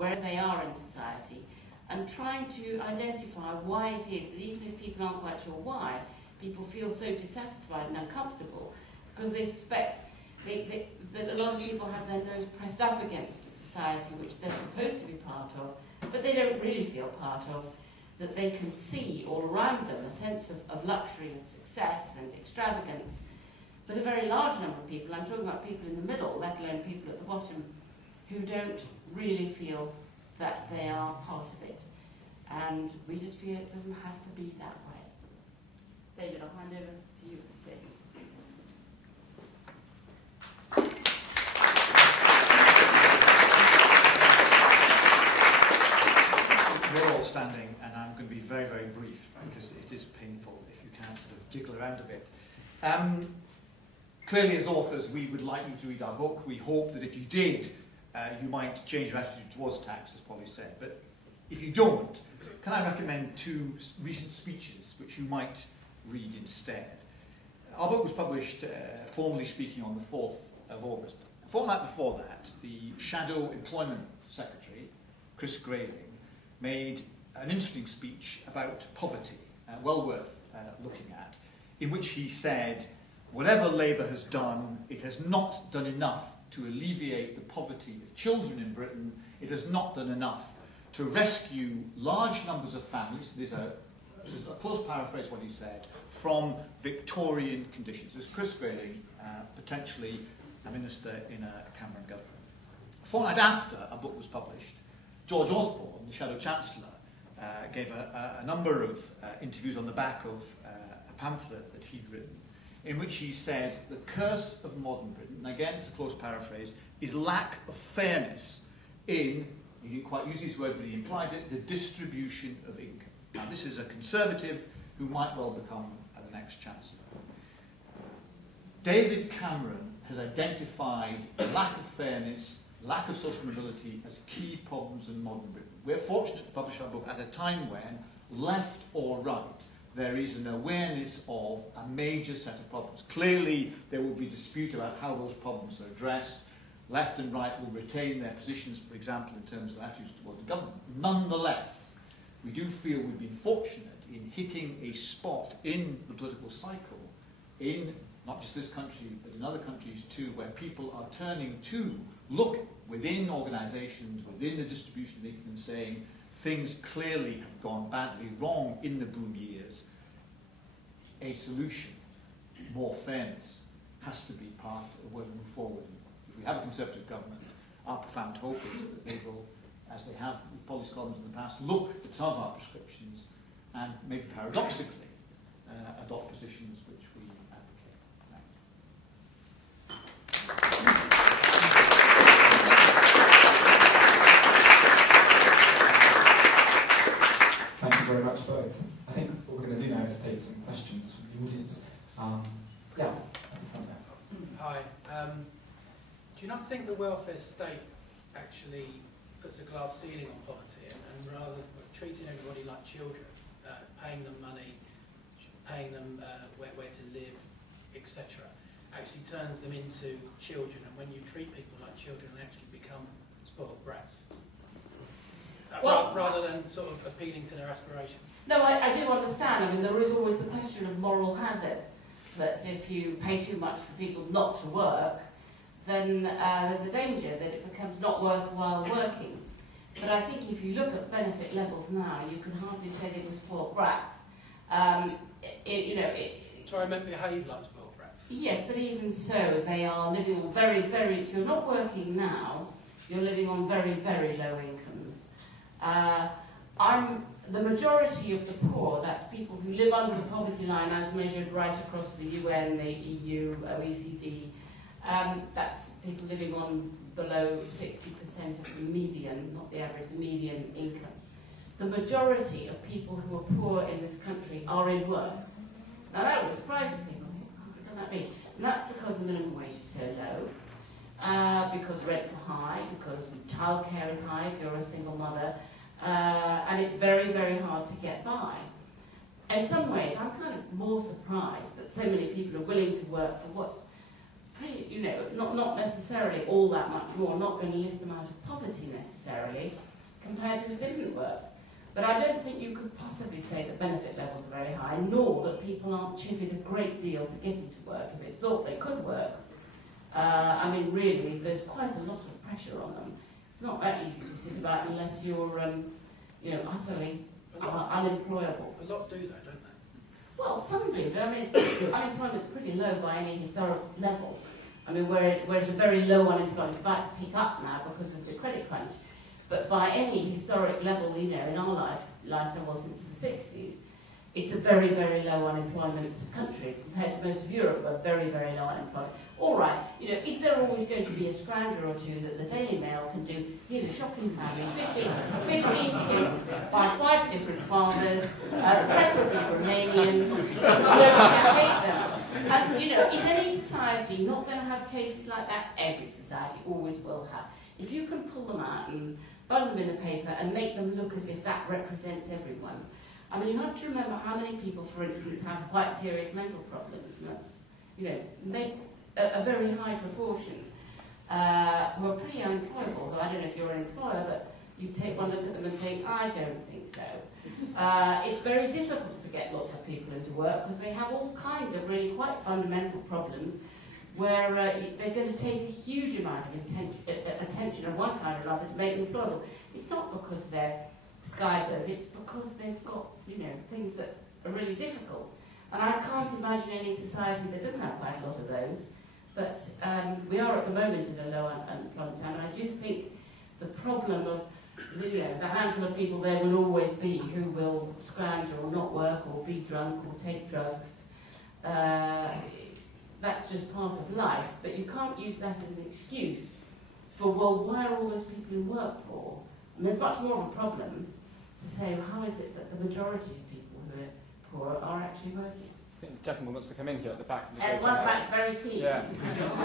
wherever they are in society, and trying to identify why it is that even if people aren't quite sure why, people feel so dissatisfied and uncomfortable, because they suspect that a lot of people have their nose pressed up against a society which they're supposed to be part of, but they don't really feel part of, that they can see all around them a sense of luxury and success and extravagance. But a very large number of people, I'm talking about people in the middle, let alone people at the bottom, who don't really feel that they are part of it. And we just feel it doesn't have to be that way. David, I'll hand over to you at this stage. We're all standing, and I'm going to be very, very brief because it is painful if you can sort of jiggle around a bit. Clearly, as authors, we would like you to read our book. We hope that if you did, you might change your attitude towards tax, as Polly said. But if you don't, can I recommend two recent speeches which you might read instead? Our book was published, formally speaking, on the 4th of August. A fortnight before that, the Shadow Employment Secretary, Chris Grayling, made an interesting speech about poverty, well worth looking at, in which he said, whatever Labour has done, it has not done enough to alleviate the poverty of children in Britain. It has not done enough to rescue large numbers of families, this is a close paraphrase of what he said, from Victorian conditions. This is Chris Grayling, potentially a minister in a Cameron government. A fortnight after a book was published, George Osborne, the Shadow Chancellor, gave a number of interviews on the back of a pamphlet that he'd written, in which he said, the curse of modern Britain, and again it's a close paraphrase, is lack of fairness in, he didn't quite use these words but he implied it, the distribution of income. Now this is a Conservative who might well become the next Chancellor. David Cameron has identified lack of fairness, lack of social mobility as key problems in modern Britain. We're fortunate to publish our book at a time when, left or right, there is an awareness of a major set of problems. Clearly, there will be dispute about how those problems are addressed. Left and right will retain their positions, for example, in terms of attitudes toward the government. Nonetheless, we do feel we've been fortunate in hitting a spot in the political cycle, in not just this country, but in other countries too, where people are turning to look within organisations, within the distribution of income, and saying, things clearly have gone badly wrong in the boom years. A solution, more fairness, has to be part of where we move forward. If we have a Conservative government, our profound hope is that they will, as they have with policy columns in the past, look at some of our prescriptions and maybe paradoxically adopt positions which we advocate. Thank you very much both. I think what we're going to do now is take some questions from the audience. Yeah, at the front there. Hi. Do you not think the welfare state actually puts a glass ceiling on poverty and rather than treating everybody like children, paying them money, paying them where to live, etc., actually turns them into children, and when you treat people like children, they actually become spoiled brats? Well, rather than sort of appealing to their aspirations. No, I do understand. I mean, there is always the question of moral hazard, that if you pay too much for people not to work, then there's a danger that it becomes not worthwhile working. But I think if you look at benefit levels now, you can hardly say they were spoiled brats. So I remember how you've liked spoiled brats. Yes, but even so, they are living on very, very, if you're not working now, you're living on very, very low incomes. The majority of the poor, that's people who live under the poverty line as measured right across the UN, the EU, OECD, that's people living on below 60% of the median, not the average, the median income. The majority of people who are poor in this country are in work. Now that would surprise people. How can that be? And that's because the minimum wage is so low, because rents are high, because childcare is high if you're a single mother, and it's very, very hard to get by. In some ways, I'm kind of more surprised that so many people are willing to work for what's pretty, you know, not necessarily all that much more, not going to lift them out of poverty necessarily, compared to if they didn't work. But I don't think you could possibly say that benefit levels are very high, nor that people aren't chivied a great deal to get into work if it's thought they could work. I mean, really, there's quite a lot of pressure on them. It's not that easy to sit about unless you're, you know, utterly unemployable. A lot do though, don't they? Well, some do, but I mean, unemployment's pretty low by any historic level. I mean, whereas a very low unemployment is about to pick up now because of the credit crunch. But by any historic level, you know, in our lifetime, well, since the 60s, it's a very, very low unemployment country compared to most of Europe, a very, very low unemployment. All right, you know, is there always going to be a scrounger or two that the Daily Mail can do? Here's a shocking family, 15 kids by 5 different fathers, preferably Romanian, don't hate them. And, you know, is any society not going to have cases like that? Every society always will have. If you can pull them out and bung them in the paper and make them look as if that represents everyone. I mean, you have to remember how many people, for instance, have quite serious mental problems, and that's, you know, a very high proportion who are pretty unemployable. Though I don't know if you're an employer, but you take one look at them and think, I don't think so. It's very difficult to get lots of people into work because they have all kinds of really quite fundamental problems where they're going to take a huge amount of attention of one kind or another to make them employable. It's not because they're skivers, it's because they've got, you know, things that are really difficult. And I can't imagine any society that doesn't have quite a lot of those. But we are at the moment in a low unemployment time, and I do think the problem of, you know, the handful of people there will always be who will scrounge or not work or be drunk or take drugs. That's just part of life, but you can't use that as an excuse for, well, why are all those people in work for? And there's much more of a problem to say, well, how is it that the majority of people who are poor are actually working? I think the gentleman wants to come in here at the back. And one back's very keen. Yeah.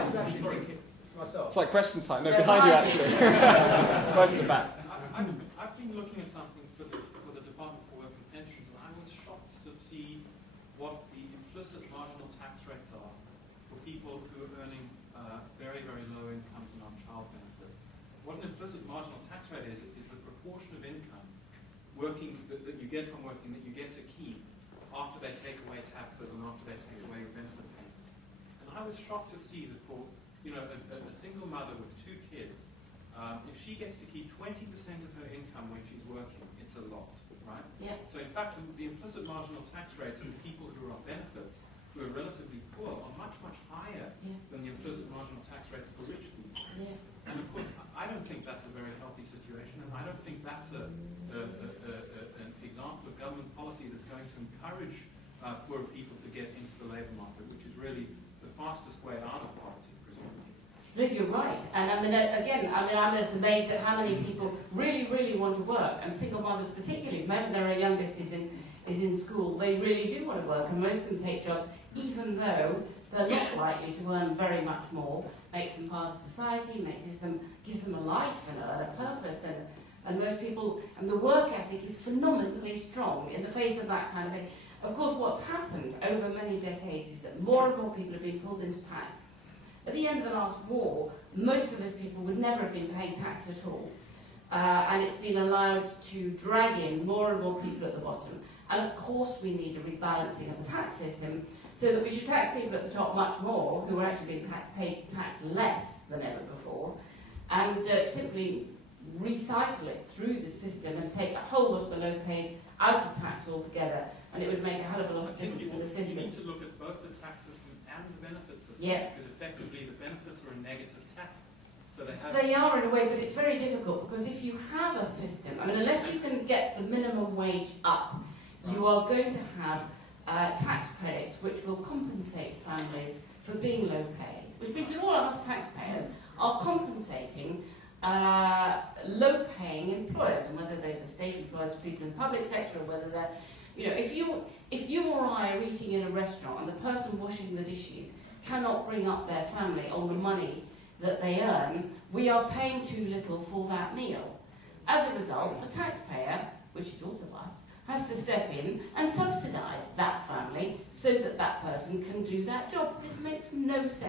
It's actually very keen. It's myself. It's like question time. No, behind you actually. Right at the back. I've been looking at something for the Department for Work and Pensions, and I was shocked to see what the implicit marginal tax rates are for people who are earning very, very low incomes and on child benefit. What an implicit marginal tax rate is the proportion of income working that you get from working that you get to keep after they take away taxes and after they take away your benefit payments. And I was shocked to see that for, you know, a single mother with 2 kids, if she gets to keep 20% of her income when she's working, it's a lot, right? Yeah. So in fact, the implicit marginal tax rates for people who are on benefits who are relatively poor are much, much higher than the implicit marginal tax rates for rich people. Yeah. And of course, I don't think that's a very healthy situation, and I don't think that's an example of government policy that's going to encourage poor people to get into the labour market, which is really the fastest way out of poverty, presumably. Look, you're right. And I mean, again, I'm just amazed at how many people really, really want to work, and single mothers particularly. When their youngest is in school, they really do want to work, and most of them take jobs, even though they're not likely to earn very much more. Makes them part of society, gives them a life and a purpose, and most people, and the work ethic is phenomenally strong in the face of that kind of thing. Of course, what's happened over many decades is that more and more people have been pulled into tax. At the end of the last war, most of those people would never have been paying tax at all. And it's been allowed to drag in more and more people at the bottom. And of course we need a rebalancing of the tax system so that we should tax people at the top much more, who are actually being paid tax less than ever before, and simply recycle it through the system and take a whole lot of the low paid out of tax altogether, and it would make a hell of a lot of difference in the system. You need to look at both the tax system and the benefit system, because effectively the benefits are a negative tax. So they are in a way, but it's very difficult, because if you have a system, I mean, unless you can get the minimum wage up, you are going to have tax credits which will compensate families for being low paid, which means that all of us taxpayers are compensating low paying employers, and whether those are state employers, people in the public sector, or whether they're, you know, if you or I are eating in a restaurant and the person washing the dishes cannot bring up their family on the money that they earn, we are paying too little for that meal. As a result, the taxpayer, which is also us, has to step in and subsidise that family so that that person can do that job. This makes no sense.